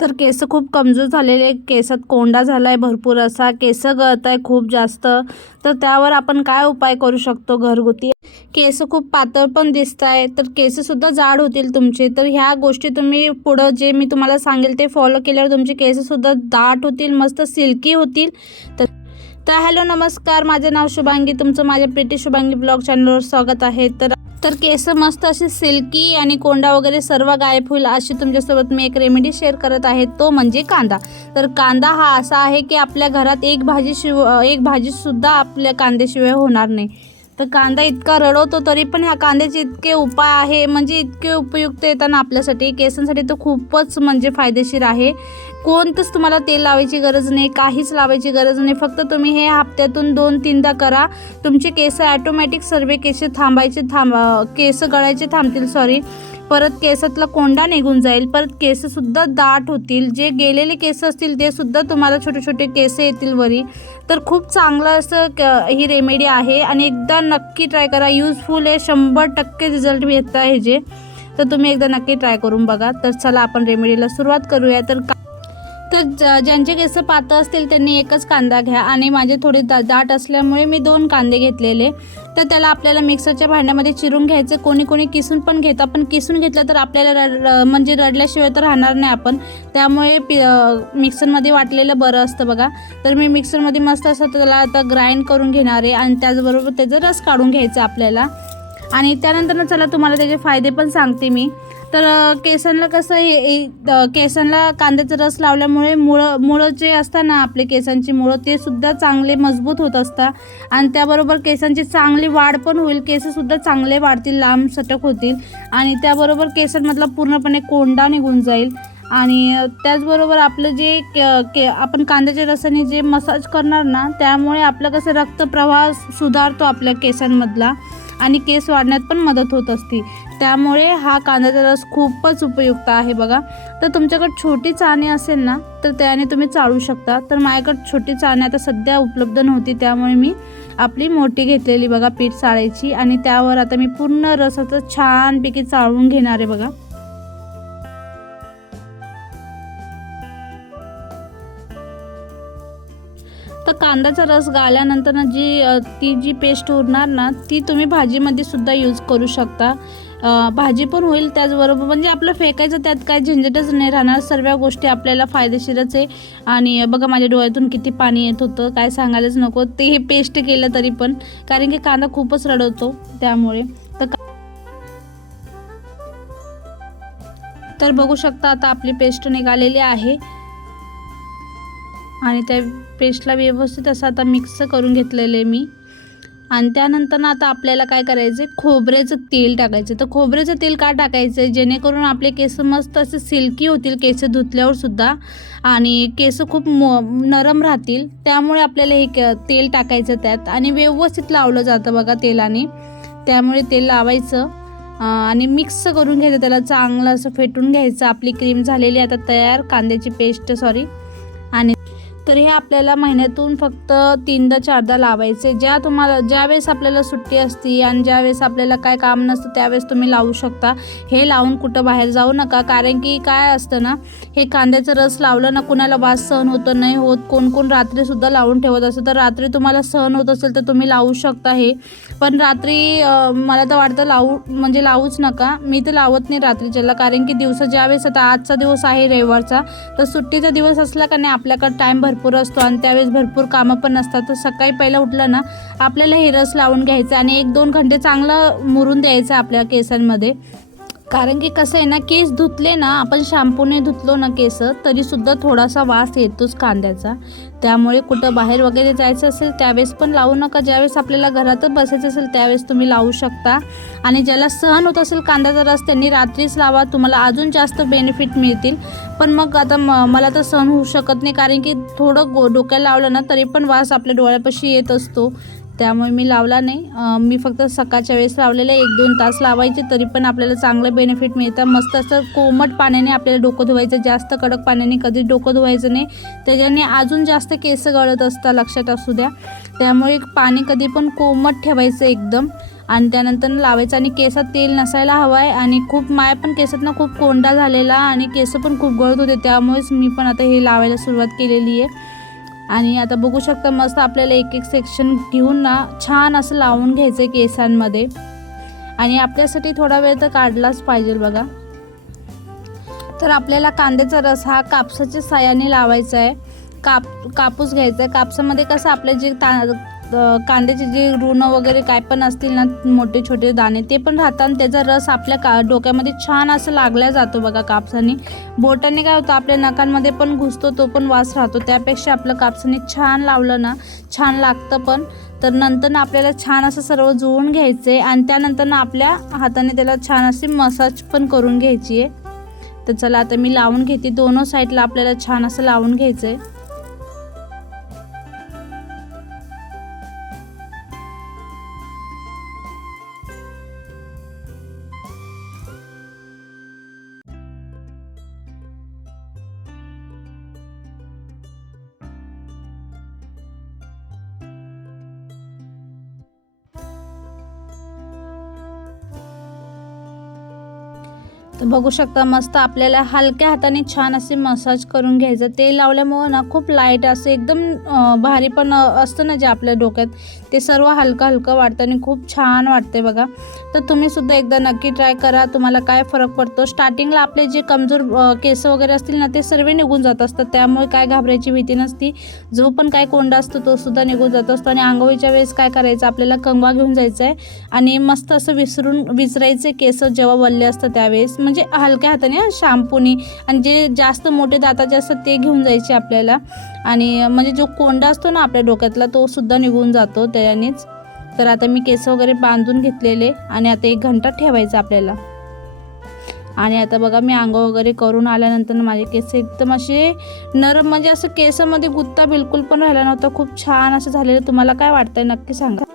तर केस खूप कमजोर झालेले केसात कोंडा झाला आहे भरपूर असा. केस गळत आहे खूप जास्त. तर त्यावर आपण काय उपाय करू शकतो घरगुती? केस खूप पातळ पण दिसत आहे तर केससुद्धा जाड होतील तुमचे. तर ह्या गोष्टी तुम्ही पुढं जे मी तुम्हाला सांगेल ते फॉलो केल्यावर तुमचे केससुद्धा दाट होतील मस्त सिल्की होतील. तर तर हॅलो नमस्कार. माझे नाव शुभांगी. तुमचं माझ्या प्रिटी शुभांगी ब्लॉग चॅनलवर स्वागत आहे. तर तर केस मस्त अशी सिल्की आणि कोंडा वगैरे सर्व गायब होईल अशी तुमच्यासोबत मी एक रेमेडी शेअर करत आहे तो म्हणजे कांदा. तर कांदा हा असा आहे की आपल्या घरात एक भाजी शिव एक भाजीसुद्धा आपल्या कांद्याशिवाय होणार नाही. तर कांदा इतका रडवतो तरी पण ह्या कांद्याचे इतके उपाय आहे म्हणजे इतके उपयुक्त येतात ना आपल्यासाठी. केसांसाठी तर खूपच म्हणजे फायदेशीर आहे. कोणतंच तुम्हाला तेल लावायची गरज नाही काहीच लावायची गरज नाही. फक्त तुम्ही हे हप्त्यातून दोन तीनदा करा. तुमचे केस ॲटोमॅटिक सर्वे केस थांबायचे थांब केस गळायचे थांबतील सॉरी परत केसातला कोंडा निघून जाईल. परत केससुद्धा दाट होतील. जे गेलेले केस असतील ते सुद्धा तुम्हाला छोटे छोटे केस येतील वरी. तर खूप चांगलं असं क- ही रेमेडी आहे. आणि एकदा नक्की ट्राय करा. युजफुल आहे. शंभर टक्के रिझल्ट येत आहे जे. तर तुम्ही एकदा नक्की ट्राय करून बघा. तर चला आपण रेमेडीला सुरुवात करूया. तर का तर ज- ज्यांचे केस पातळ असतील त्यांनी एकच कांदा घ्या. आणि माझे थोडे दा दाट असल्यामुळे मी दोन कांदे घेतलेले. तर त्याला आपल्याला मिक्सरच्या भांड्यामध्ये चिरून घ्यायचं. कोणी कोणी किसून पण घेतं पण किसून घेतलं तर आपल्याला रड म्हणजे रडल्याशिवाय तर राहणार नाही आपण. त्यामुळे पि मिक्सरमध्ये वाटलेलं बरं असतं बघा. तर मी मिक्सरमध्ये मस्त असं त्याला आता ग्राइंड करून घेणार आहे. आणि त्याचबरोबर त्याचा रस काढून घ्यायचा आपल्याला. आणि त्यानंतर ना चला तुम्हाला त्याचे फायदे पण सांगते मी. तर केसांना कसं हे केसांना कांद्याचा रस लावल्यामुळे मुळं मुळं जे असतात ना आपले केसांची मुळं ते सुद्धा चांगले मजबूत होत असतात. आणि त्याबरोबर केसांची चांगली वाढ पण होईल. केससुद्धा चांगले वाढतील लांब सटक होतील. आणि त्याबरोबर केसांमधला पूर्णपणे कोंडा निघून जाईल. आणि त्याचबरोबर आपलं जे के के आपण कांद्याच्या रसाने जे मसाज करणार ना त्यामुळे आपलं कसं रक्तप्रवाह सुधारतो आपल्या केसांमधला. आणि केस वाढण्यात पण मदत होत असते. त्यामुळे हा कांद्याचा रस खूपच उपयुक्त आहे बघा. तर तुमच्याकडे छोटी चाणी असेल ना तर त्याने तुम्ही चाळू शकता. तर माझ्याकडे छोटी चाळणी आता सध्या उपलब्ध नव्हती त्यामुळे मी आपली मोठी घेतलेली बघा पीठ चाळायची. आणि त्यावर आता मी पूर्ण रसाचं छानपैकी चाळून घेणार आहे बघा. तर कांद्याचा रस गाळल्यानंतर ना जी ती जी पेस्ट उरणार ना ती तुम्ही भाजीमध्ये सुद्धा यूज करू शकता. भाजी पण होईल त्याचबरोबर म्हणजे आपलं फेकायचं त्यात काय झंझटच नाही राहणार. सर्व गोष्टी आपल्याला फायदेशीरच आहे. आणि बघा माझ्या डोळ्यातून किती पाणी येत होतं काय सांगायलाच नको. ते हे पेस्ट केलं तरी पण कारण की कांदा खूपच रडवतो त्यामुळे. तर का- तर बघू शकता आता आपली पेस्ट निघालेली आहे. आणि त्या पेस्टला व्यवस्थित असं आता मिक्स करून घेतलेलं आहे मी. आणि त्यानंतर ना आता आपल्याला काय करायचं आहे खोबऱ्याचं तेल टाकायचं. तर खोबऱ्याचं तेल का टाकायचं आहे जेणेकरून आपले केस मस्त असे सिल्की होतील केस धुतल्यावर सुद्धा. आणि केस खूप मो नरम राहतील. त्यामुळे आपल्याला हे क- तेल टाकायचं त्यात. आणि व्यवस्थित लावलं जातं बघा तेलाने. त्यामुळे तेल लावायचं. आणि मिक्स करून घ्यायचं. त्याला चांगलं असं फेटून घ्यायचं. आपली क्रीम झालेली आता तयार. कांद्याची पेस्ट सॉरी तर हे आपल्याला महिन्यातून फक्त तीनदा चारदा लावायचे. ज्या तुम्हाला ज्यावेळेस आपल्याला सुट्टी असती आणि ज्यावेळेस आपल्याला काय काम नसतं त्यावेळेस तुम्ही लावू शकता. हे लावून कुठं बाहेर जाऊ नका. कारण की काय असतं ना हे कांद्याचं रस लावलं ना कुणाला वास सहन होतं नाही होत. कोण कोण रात्रीसुद्धा लावून ठेवत असतं. तर रात्री तुम्हाला सहन होत असेल तर तुम्ही लावू शकता हे. पण रात्री मला तर वाटतं लावू म्हणजे लावूच नका. मी तर लावत नाही रात्रीच्याला. कारण की दिवसा ज्यावेळेस आता आजचा दिवस आहे रविवारचा तर सुट्टीचा दिवस असला का नाही आपल्याकडं टाईम भरपूर भरपूर असतो आणि त्यावेळेस भरपूर कामं पण असतात. तर सकाळी पहिलं उठलं ना आपल्याला हे रस लावून घ्यायचं आणि एक दोन घंटे चांगलं मुरून द्यायचं आपल्या केसांमध्ये. कारण की कसं आहे ना केस धुतले ना आपण शॅम्पूने धुतलो ना केस तरीसुद्धा थोडासा वास येतोच कांद्याचा. त्यामुळे कुठं बाहेर वगैरे जायचं असेल त्यावेळेस पण लावू नका. ज्यावेळेस आपल्याला घरातच बसायचं असेल त्यावेळेस तुम्ही लावू शकता. आणि ज्याला सहन होत असेल कांद्याचा रस त्यांनी रात्रीच लावा तुम्हाला अजून जास्त बेनिफिट मिळतील. पण मग आता म मला तर सहन होऊ शकत नाही कारण की थोडं गो डोक्याला लावलं ना तरी पण वास आपल्या डोळ्यापाशी येत असतो. त्यामुळे मी लावला नाही. मी फक्त सकाळच्या वेळेस लावलेलं एक दोन तास लावायचे तरी पण आपल्याला चांगलं बेनिफिट मिळतं. मस्त असं कोमट पाण्याने आपल्याला डोकं धुवायचं जास्त कडक पाण्याने कधी डोकं धुवायचं नाही. त्याच्याने अजून जास्त केस गळत असतात लक्षात असू द्या. त्यामुळे पाणी कधी पण कोमट ठेवायचं एकदम. आणि त्यानंतर लावायचं आणि केसात तेल नसायला हवं आहे आणि खूप माया पण केसात ना खूप कोंडा झालेला आणि केस पण खूप गळत होते. त्यामुळेच मी पण आता हे लावायला सुरुवात केलेली आहे. आणि आता बघू शकता मस्त आपल्याला एक एक सेक्शन घेऊन ना छान असं लावून घ्यायचं आहे केसांमध्ये. आणि आपल्यासाठी थोडा वेळ तर काढलाच पाहिजे बघा. तर आपल्याला कांद्याचा रस हा कापसाच्या सायाने लावायचा आहे काप कापूस घ्यायचा आहे कापसामध्ये कसं आपले जे ता कांद्याचे जे ऋण वगैरे काय पण असतील ना मोठे छोटे दाणे ते पण राहतात आणि त्याचा रस आपल्या का डोक्यामध्ये छान असं लागला जातो बघा कापसाने. बोटाने काय होतं आपल्या नकांमध्ये पण घुसतो तो पण वास राहतो. त्यापेक्षा आपलं कापसाने छान लावलं ना छान लागतं पण. तर नंतर ना आपल्याला छान असं सर्व जुळून घ्यायचं आहे आणि त्यानंतर ना आपल्या हाताने त्याला छान अशी मसाज पण करून घ्यायची आहे तर चला आता मी लावून घेते दोनों साईडला आपल्याला छान असं लावून घ्यायचं आहे तर बघू शकता मस्त आपल्याला हलक्या हाताने छान असे मसाज करून घ्यायचं. तेल लावल्यामुळं ना खूप लाइट असं एकदम भारी पण असतं ना जे आपल्या डोक्यात. ते सर्व हलकं हलकं वाटतं आणि खूप छान वाटते बघा. तर तुम्हीसुद्धा एकदा नक्की ट्राय करा तुम्हाला काय फरक पडतो. स्टार्टिंगला आपले जे कमजोर केस वगैरे असतील ना ते सर्व निघून जात असतात. त्यामुळे काय घाबरायची भीती नसती. जो पण काय कोंडा असतो तो सुद्धा निघून जात असतो. आणि आंघोळीच्या वेळेस काय करायचं आपल्याला कंगवा घेऊन जायचं आहे आणि मस्त असं विसरून विसरायचे केस जेव्हा वल्ले असतात त्यावेळेस. म्हणजे हलक्या हाताने शाम्पूनी आणि जे जास्त मोठे दाताचे असतात ते घेऊन जायचे आपल्याला. आणि म्हणजे जो कोंडा असतो ना आपल्या डोक्यातला तो सुद्धा निघून जातो त्यानेच. तर आता मी केस वगैरे बांधून घेतलेले आणि आता एक घंटा ठेवायचा आपल्याला. आणि आता बघा मी आंघोळ वगैरे करून आल्यानंतर माझे केस एकदम असे नरम म्हणजे असं केसामध्ये गुत्ता बिलकुल पण राहिला नव्हता. खूप छान असं झालेलं. तुम्हाला काय वाटतंय नक्की सांगा.